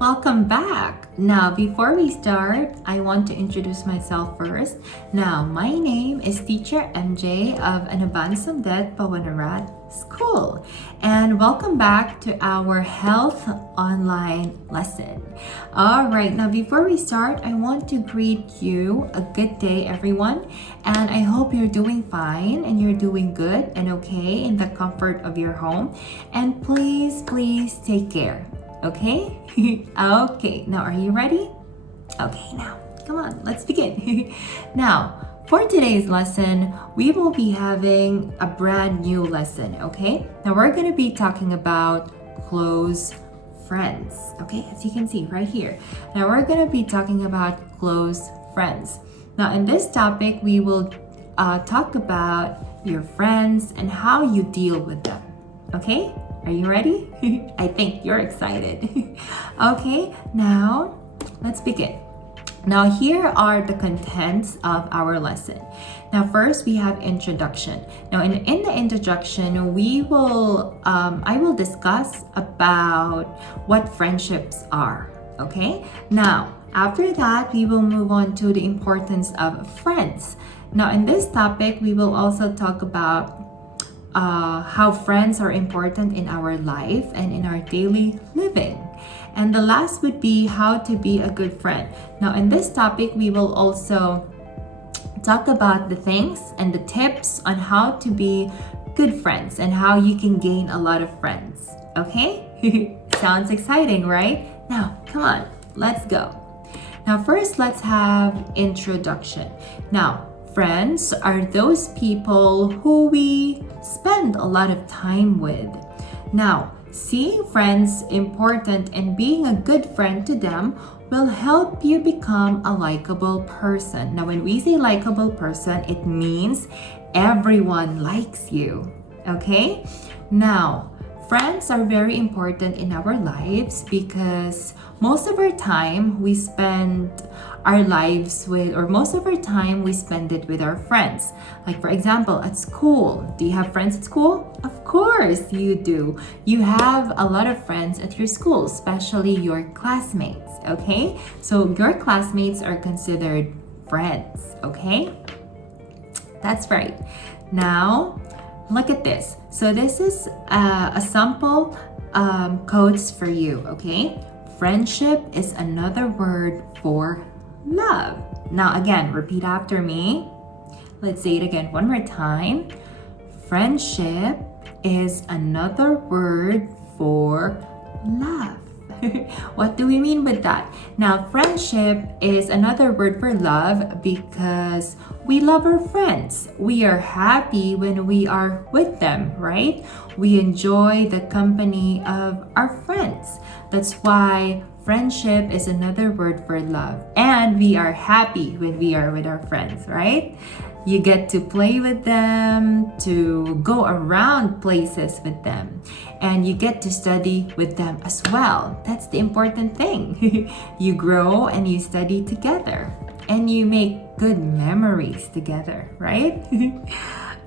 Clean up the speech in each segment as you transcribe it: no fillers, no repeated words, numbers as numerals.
Welcome back. Now, before we start, I want to introduce myself first. Now, my name is Teacher MJ of Anabansamdet Pawanarat School. And welcome back to our health online lesson. All right, now before we start, I want to greet you a good day, everyone. And I hope you're doing fine and you're doing good and okay in the comfort of your home. And please take care. Okay? Okay, now are you ready? Okay, now, come on, let's begin. Now, for today's lesson, we will be having a brand new lesson, okay? Now, we're going to be talking about close friends, okay? As you can see right here. Now, we're going to be talking about close friends. Now, in this topic, we will talk about your friends and how you deal with them, okay? Are you ready? I think you're excited. Okay, now let's begin. Now here are the contents of our lesson. Now first we have introduction. Now in the introduction, I will discuss about what friendships are. Okay? Now after that, we will move on to the importance of friends. Now in this topic, we will also talk about how friends are important in our life and in our daily living. And the last would be how to be a good friend. Now in this topic, we will also talk about the things and the tips on how to be good friends and how you can gain a lot of friends. Okay? Sounds exciting, right? Now, come on, let's go. Now first, let's have introduction. Now, friends are those people who we spend a lot of time with. Now, seeing friends important and being a good friend to them will help you become a likable person. Now, when we say likable person, it means everyone likes you. Okay? Now, friends are very important in our lives because most of our time we spend our lives with, or most of our time we spend it with our friends. Like for example, at school. Do you have friends at school? Of course you do. You have a lot of friends at your school, especially your classmates, okay? So your classmates are considered friends, okay? That's right. Now, look at this. So this is a sample quotes for you, okay? Friendship is another word for love. Now again, repeat after me. Let's say it again one more time. Friendship is another word for love. What do we mean with that? Now, friendship is another word for love because we love our friends. We are happy when we are with them, right? We enjoy the company of our friends. That's why friendship is another word for love. And we are happy when we are with our friends, right? You get to play with them, to go around places with them, and you get to study with them as well. That's the important thing. You grow and you study together, and you make good memories together, right?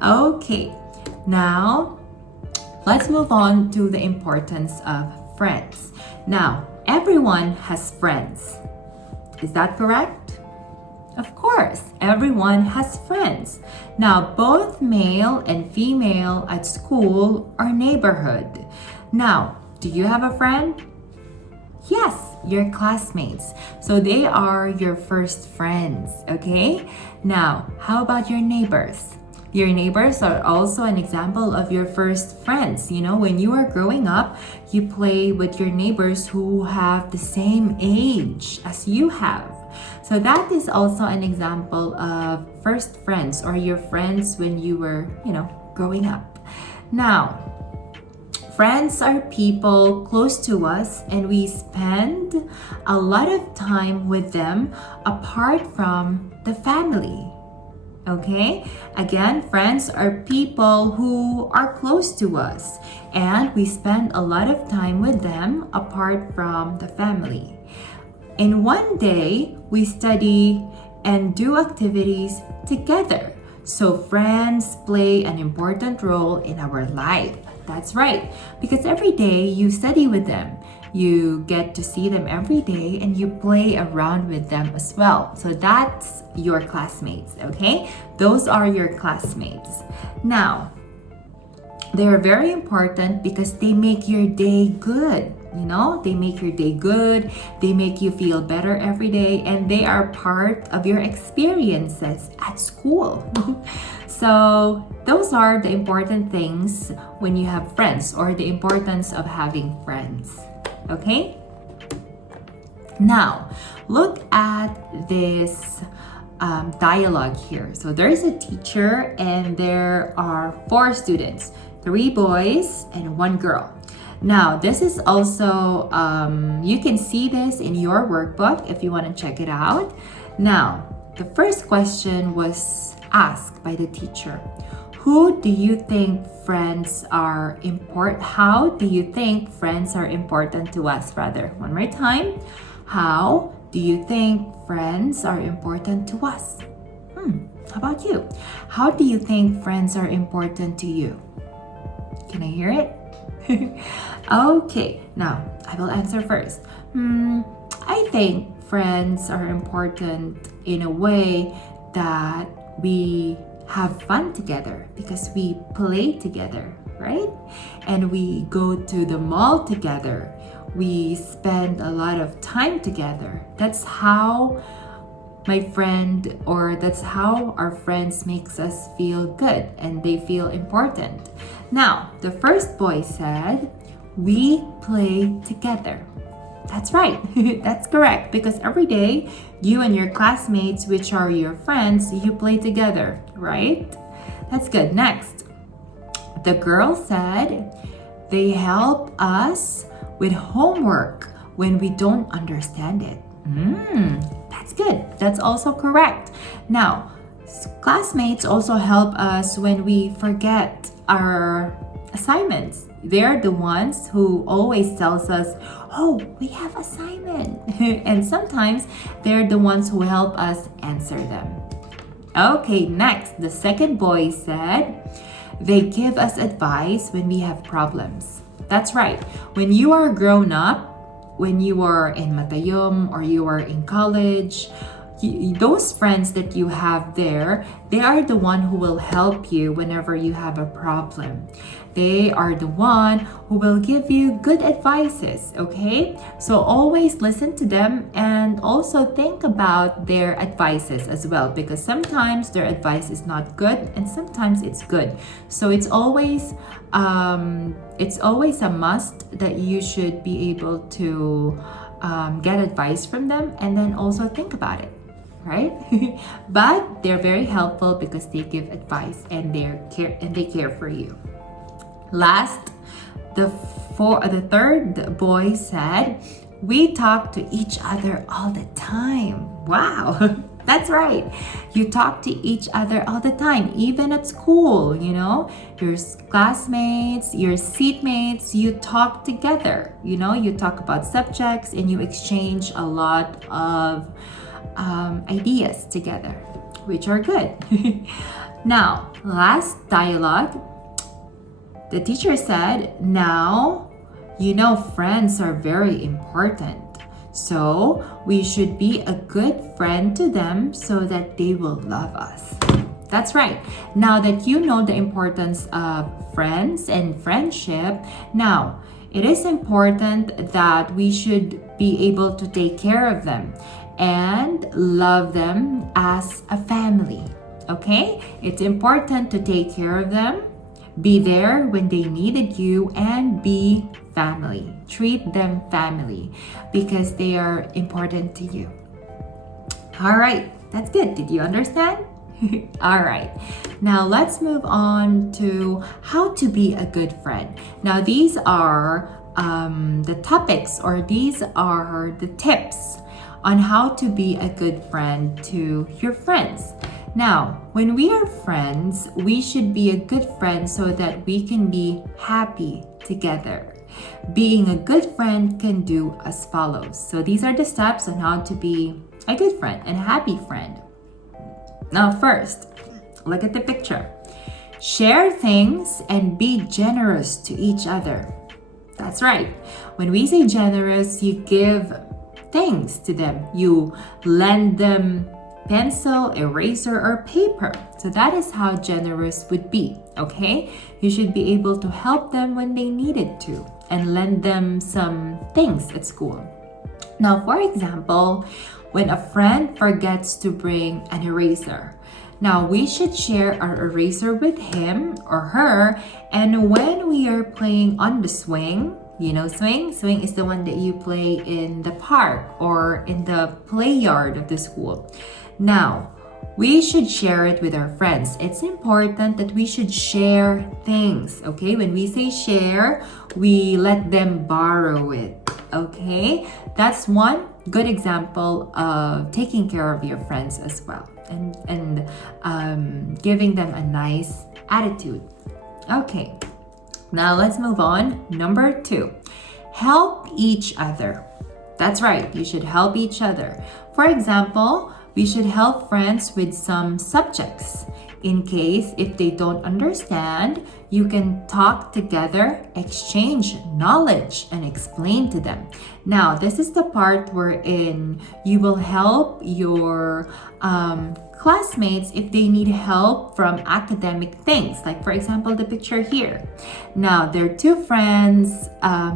Okay, now let's move on to the importance of friends. Now, everyone has friends. Is that correct? Of course, everyone has friends. Now, both male and female at school or neighborhood. Now, do you have a friend? Yes, your classmates. So they are your first friends, okay? Now, how about your neighbors? Your neighbors are also an example of your first friends. You know, when you are growing up, you play with your neighbors who have the same age as you have. So that is also an example of first friends or your friends when you were, growing up. Now, friends are people close to us and we spend a lot of time with them apart from the family. Okay? Again, friends are people who are close to us and we spend a lot of time with them apart from the family. In one day, we study and do activities together. So friends play an important role in our life. That's right, because every day you study with them, you get to see them every day and you play around with them as well. So that's your classmates, okay? Those are your classmates. Now, they are very important because they make your day good. They make your day good, they make you feel better every day, and they are part of your experiences at school. So those are the important things when you have friends, or the importance of having friends. Okay? Now, look at this dialogue here. So there's a teacher and there are 4 students, 3 boys and 1 girl. Now, this is also, you can see this in your workbook if you want to check it out. Now, the first question was asked by the teacher. Who do you think friends are important? How do you think friends are important to us? Rather, one more time. How do you think friends are important to us? How about you? How do you think friends are important to you? Can I hear it? Okay, now I will answer first. I think friends are important in a way that we have fun together because we play together, right? And we go to the mall together. We spend a lot of time together. That's how that's how our friends makes us feel good and they feel important. Now, the first boy said, we play together. That's right. That's correct. Because every day, you and your classmates, which are your friends, you play together, right? That's good. Next, the girl said, they help us with homework when we don't understand it. That's good. That's also correct. Now, classmates also help us when we forget our assignments. They're the ones who always tells us, oh, we have assignment. And sometimes they're the ones who help us answer them. Okay, next, the second boy said, they give us advice when we have problems. That's right. When you are grown up, when you are in Matayom or you are in college, those friends that you have there, they are the one who will help you whenever you have a problem. They are the one who will give you good advices, okay? So always listen to them and also think about their advices as well, because sometimes their advice is not good and sometimes it's good. So it's always a must that you should be able to get advice from them and then also think about it. Right? But they're very helpful because they give advice and they care for you. Last, the third boy said, we talk to each other all the time. Wow. That's right. You talk to each other all the time, even at school, your classmates, your seatmates, you talk together, you talk about subjects and you exchange a lot of ideas together, which are good. Now, last dialogue, the teacher said, now, friends are very important. So we should be a good friend to them so that they will love us. That's right. Now that you know the importance of friends and friendship, now it is important that we should be able to take care of them and love them as a family. Okay? It's important to take care of them, be there when they needed you, and be family. Treat them family because they are important to you. All right, that's good. Did you understand? All right, now let's move on to how to be a good friend. Now these are the topics, or these are the tips on how to be a good friend to your friends. Now, when we are friends, we should be a good friend so that we can be happy together. Being a good friend can do as follows. So these are the steps on how to be a good friend and a happy friend. Now first, look at the picture. Share things and be generous to each other. That's right. When we say generous, you give things to them. You lend them pencil, eraser, or paper. So that is how generous would be, okay? You should be able to help them when they needed to and lend them some things at school. Now, for example, when a friend forgets to bring an eraser, now we should share our eraser with him or her, and when we are playing on the swing, you know swing? Swing is the one that you play in the park or in the play yard of the school. Now, we should share it with our friends. It's important that we should share things, okay? When we say share, we let them borrow it, okay? That's one good example of taking care of your friends as well and giving them a nice attitude. Okay, now let's move on. Number 2, help each other. That's right, you should help each other. For example, we should help friends with some subjects. In case if they don't understand, you can talk together, exchange knowledge, and explain to them. Now, this is the part wherein you will help your classmates if they need help from academic things. Like for example, the picture here. Now, there are two friends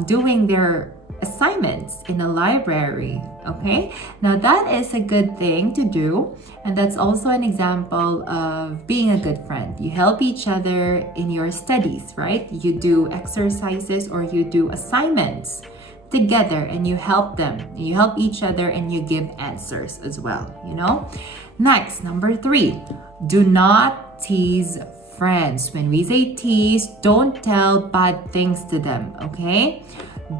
doing their assignments in a library, okay? Now that is a good thing to do, and that's also an example of being a good friend. You help each other in your studies, right? You do exercises or you do assignments together and you help them. You help each other and you give answers as well, you know? Next, number 3, do not tease friends. When we say tease, don't tell bad things to them, okay?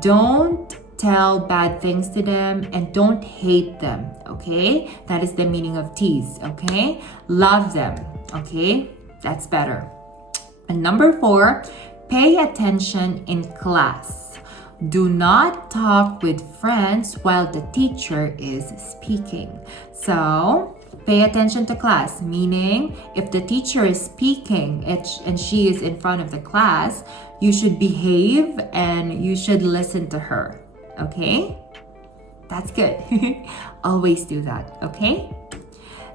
Don't tell bad things to them and don't hate them, okay? That is the meaning of tease, okay? Love them, okay? That's better. And number 4, pay attention in class. Do not talk with friends while the teacher is speaking. So, pay attention to class, meaning if the teacher is speaking and she is in front of the class, you should behave and you should listen to her, okay? That's good. Always do that, okay?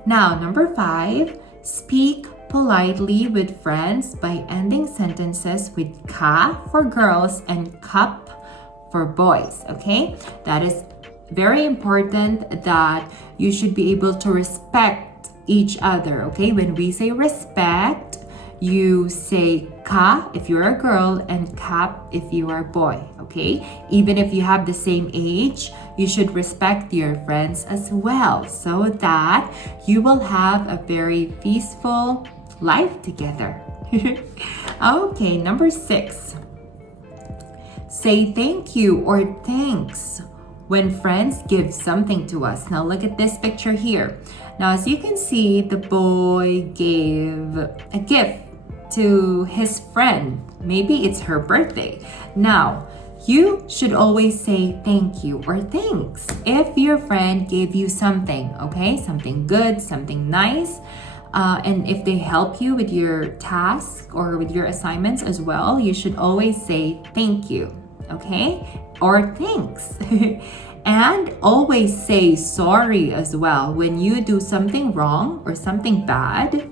Now, number 5, speak politely with friends by ending sentences with ka for girls and kap for boys, okay? That is very important that you should be able to respect each other, okay? When we say respect, you say ka if you're a girl and kap if you are a boy, okay? Even if you have the same age, you should respect your friends as well so that you will have a very peaceful life together. Okay, number 6. Say thank you or thanks when friends give something to us. Now look at this picture here. Now as you can see, the boy gave a gift to his friend. Maybe it's her birthday. Now, you should always say thank you or thanks if your friend gave you something, okay? Something good, something nice. And if they help you with your task or with your assignments as well, you should always say thank you, okay? Or thanks. And always say sorry as well when you do something wrong or something bad.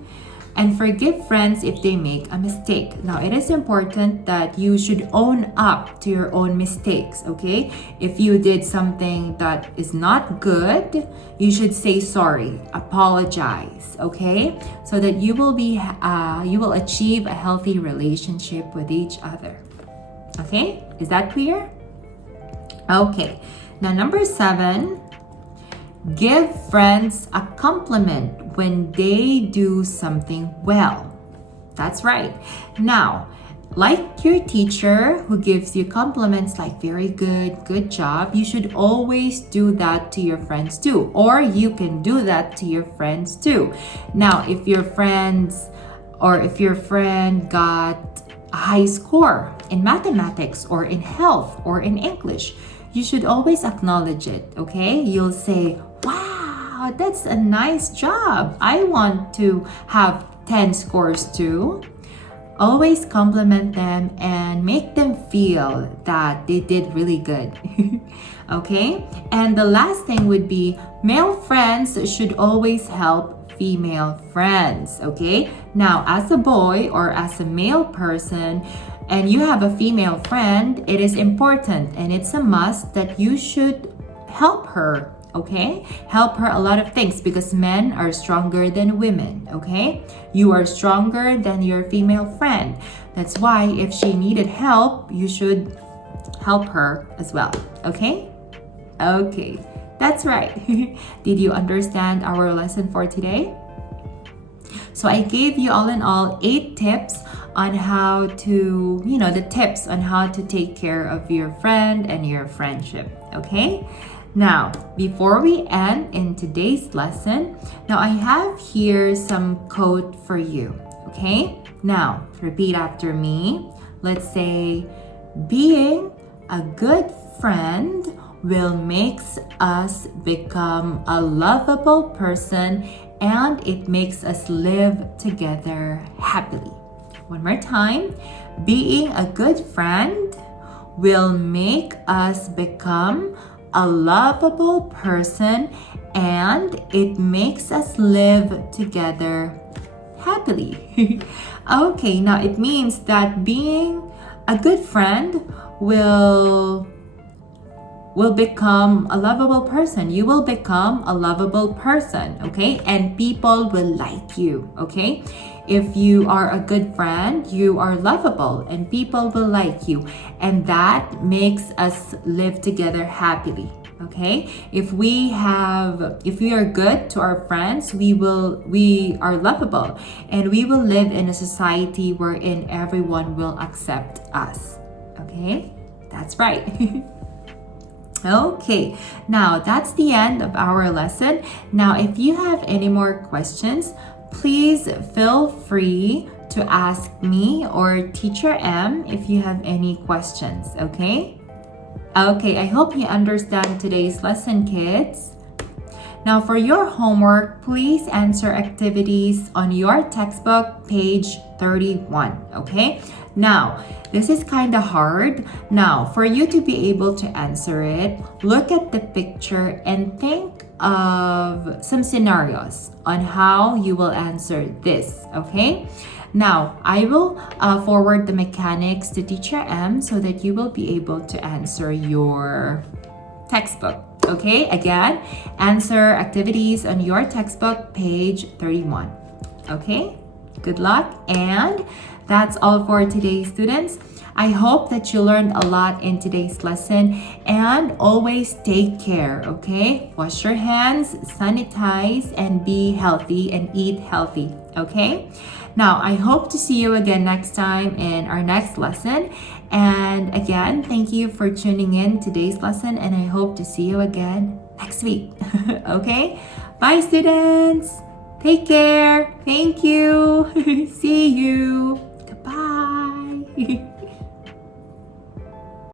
And forgive friends if they make a mistake. Now, it is important that you should own up to your own mistakes, okay? If you did something that is not good, you should say sorry, apologize, okay? So that you will achieve a healthy relationship with each other. Okay? Is that clear? Okay. Now, number 7, give friends a compliment when they do something well. That's right. Now, like your teacher who gives you compliments like very good, good job, you should always do that to your friends too. Or you can do that to your friends too. Now, if your friends or if your friend got a high score in mathematics or in health or in English, you should always acknowledge it, okay? You'll say, wow, that's a nice job. I want to have 10 scores too. Always compliment them and make them feel that they did really good. Okay? And the last thing would be male friends should always help female friends. Okay? Now, as a boy or as a male person, and you have a female friend, it is important and it's a must that you should help her. Okay? Help her a lot of things because men are stronger than women. Okay? You are stronger than your female friend. That's why if she needed help, you should help her as well. Okay? Okay. That's right. Did you understand our lesson for today? So I gave you all in all 8 tips on how to, the tips on how to take care of your friend and your friendship. Okay? Now, before we end in today's lesson, now I have here some quote for you. Okay? Now, repeat after me. Let's say, being a good friend will make us become a lovable person and it makes us live together happily. One more time. Being a good friend will make us become a lovable person and it makes us live together happily. Okay, now it means that being a good friend will become a lovable person. You will become a lovable person, okay? And people will like you, okay? If you are a good friend, you are lovable and people will like you. And that makes us live together happily, okay? If we are good to our friends, we are lovable and we will live in a society wherein everyone will accept us, okay? That's right. Okay, now that's the end of our lesson. Now, if you have any more questions, please feel free to ask me or Teacher M if you have any questions, okay? Okay, I hope you understand today's lesson, kids. Now, for your homework, please answer activities on your textbook, page 31, okay? Now, this is kind of hard. Now, for you to be able to answer it, look at the picture and think of some scenarios on how you will answer this, okay? Now, I will forward the mechanics to Teacher M so that you will be able to answer your textbook. Okay, again, answer activities on your textbook, page 31. Okay, good luck. And that's all for today, students. I hope that you learned a lot in today's lesson and always take care, okay? Wash your hands, sanitize, and be healthy and eat healthy, okay? Now, I hope to see you again next time in our next lesson. And again, thank you for tuning in today's lesson and I hope to see you again next week, okay? Bye, students. Take care. Thank you. See you. Goodbye.